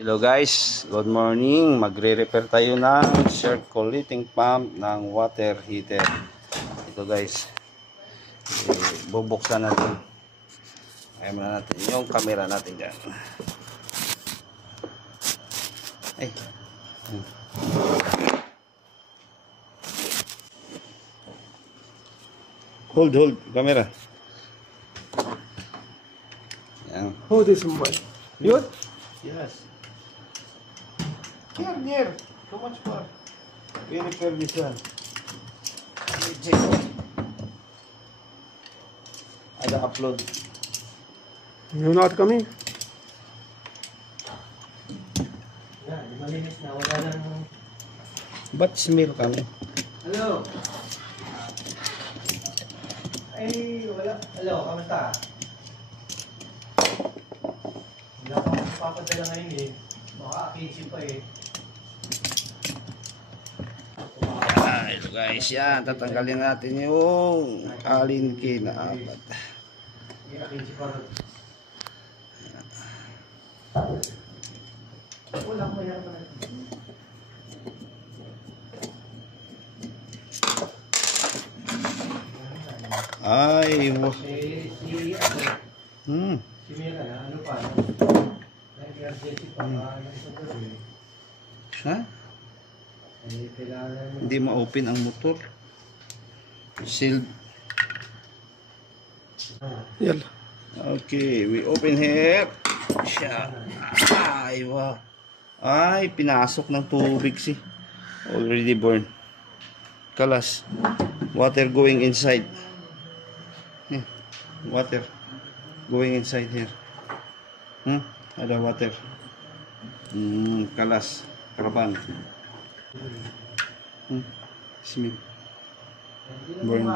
Hello guys, good morning. Magre-repair tayo ng circulating pump ng water heater. Ito guys, bubuksan natin. Ayaw na natin yung camera natin dyan. Ay. Hold, camera. Yan. Hold this one. Yun? Yes. Near. Too much more. We repair this one. Ada upload. You're not coming? Yeah, 5 minutes na. Wala lang. Ba't smell kami? Hello? Ay, wala. Hello, kamusta? Wala pa akong papadala ngayon eh. Baka kitchen pa eh. Ito guys, yan. Tatanggalin natin yung alinki na apat. Hindi kitchen pa rin. Wala akong mayroon pa rin. Ay, Si Mira, ano pa? Nag-emergency pa. Isang gabi. Ha? Eh, kailangan Hindi ma-open ang motor. Sealed. Yalla. Okay, we open here. Siya. Ay, wow. Ay, pinasok ng tubig si. Already burned. Kalas. Water going inside. Water going inside here. Ada water. Kalas. Karaban. Smell. Burn.